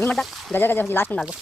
अभी मत डाल, गजर गजर लास्ट में डाल दो।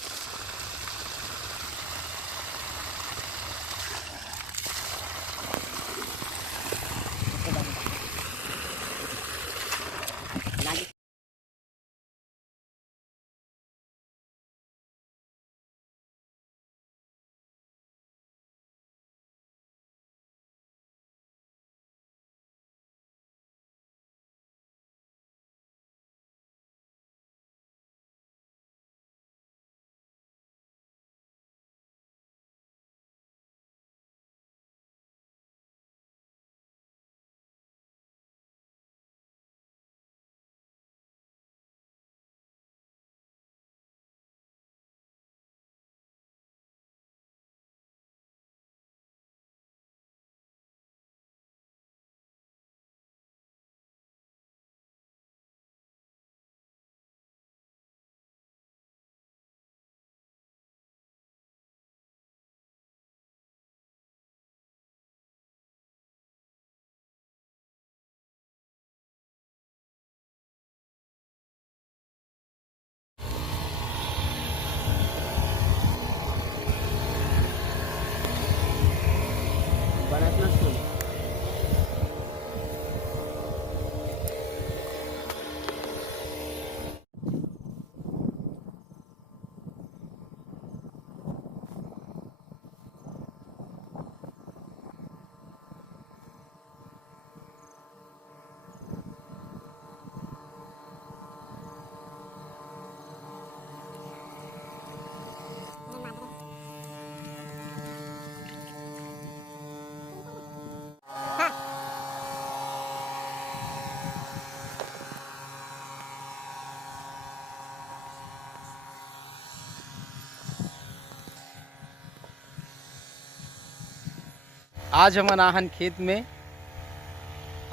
आज हमन आहन खेत में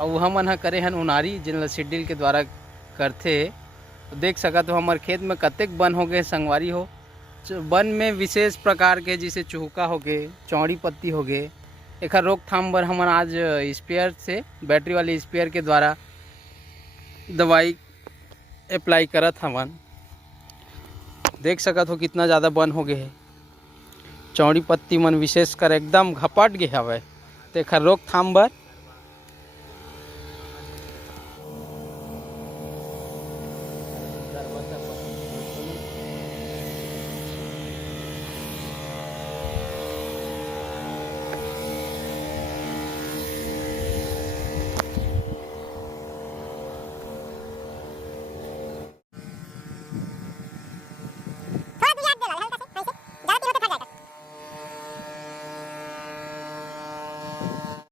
और हमन ह करे हन उनारी जिन सीडील के द्वारा करथे। तो देख सकत हो हमर खेत में कतेक बन हो गए संगवारी हो। बन में विशेष प्रकार के जैसे चूहुका हो गए, चौड़ी पत्ती हो गए, एक रोकथाम बर हमन आज स्प्रेयर से बैटरी वाले स्प्रेयर के द्वारा दवाई अप्लाई करत हमन। देख सकत हो कितना ज़्यादा बन हो गए है। चौड़ी पत्ती मन विशेष कर एकदम घपट गए हवे। तो एक रोकथाम बर